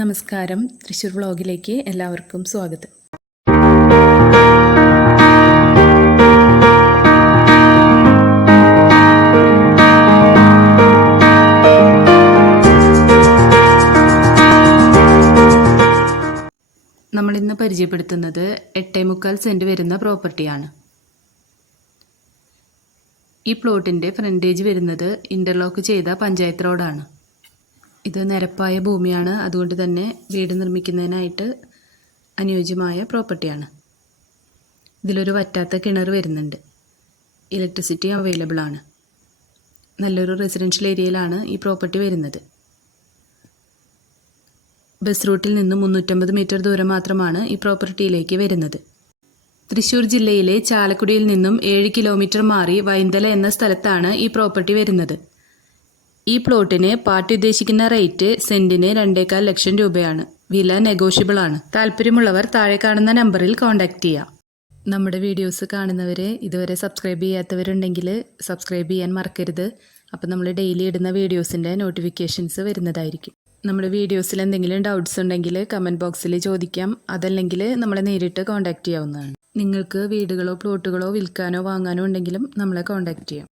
നമസ്കാരം, തൃശ്ശൂർ വ്ളോഗിലേക്ക് എല്ലാവർക്കും സ്വാഗതം. നമ്മളിന്ന് പരിചയപ്പെടുത്തുന്നത് 8.25 സെൻറ്റ് വരുന്ന പ്രോപ്പർട്ടിയാണ്. ഈ പ്ലോട്ടിൻ്റെ ഫ്രണ്ടേജ് വരുന്നത് ഇൻ്റർലോക്ക് ചെയ്ത പഞ്ചായത്ത് റോഡാണ്. ഇത് നിരപ്പായ ഭൂമിയാണ്, അതുകൊണ്ട് തന്നെ വീട് നിർമ്മിക്കുന്നതിനായിട്ട് അനുയോജ്യമായ പ്രോപ്പർട്ടിയാണ്. ഇതിലൊരു വറ്റാത്ത കിണർ വരുന്നുണ്ട്. ഇലക്ട്രിസിറ്റി അവൈലബിൾ ആണ്. നല്ലൊരു റെസിഡൻഷ്യൽ ഏരിയയിലാണ് ഈ പ്രോപ്പർട്ടി വരുന്നത്. ബസ് റൂട്ടിൽ നിന്ന് 350 മീറ്റർ ദൂരം മാത്രമാണ് ഈ പ്രോപ്പർട്ടിയിലേക്ക് വരുന്നത്. തൃശ്ശൂർ ജില്ലയിലെ ചാലക്കുടിയിൽ നിന്നും 7 കിലോമീറ്റർ മാറി വൈന്തല എന്ന സ്ഥലത്താണ് ഈ പ്രോപ്പർട്ടി വരുന്നത്. ഈ പ്ലോട്ടിന് പാർട്ടി ഉദ്ദേശിക്കുന്ന റേറ്റ് സെന്റിന് 2.25 ലക്ഷം രൂപയാണ്. വില നെഗോഷ്യബിൾ ആണ്. താല്പര്യമുള്ളവർ താഴെ കാണുന്ന നമ്പറിൽ കോൺടാക്റ്റ് ചെയ്യാം. നമ്മുടെ വീഡിയോസ് കാണുന്നവരെ ഇതുവരെ സബ്സ്ക്രൈബ് ചെയ്യാത്തവരുണ്ടെങ്കിൽ സബ്സ്ക്രൈബ് ചെയ്യാൻ മറക്കരുത്. അപ്പോൾ നമ്മൾ ഡെയിലി ഇടുന്ന വീഡിയോസിൻ്റെ നോട്ടിഫിക്കേഷൻസ് വരുന്നതായിരിക്കും. നമ്മുടെ വീഡിയോസിൽ എന്തെങ്കിലും ഡൗട്ട്സ് ഉണ്ടെങ്കിൽ കമൻറ്റ് ബോക്സിൽ ചോദിക്കാം. അതല്ലെങ്കിൽ നമ്മളെ നേരിട്ട് കോൺടാക്റ്റ് ചെയ്യാവുന്നതാണ്. നിങ്ങൾക്ക് വീടുകളോ പ്ലോട്ടുകളോ വിൽക്കാനോ വാങ്ങാനോ ഉണ്ടെങ്കിലും നമ്മളെ കോൺടാക്റ്റ് ചെയ്യാം.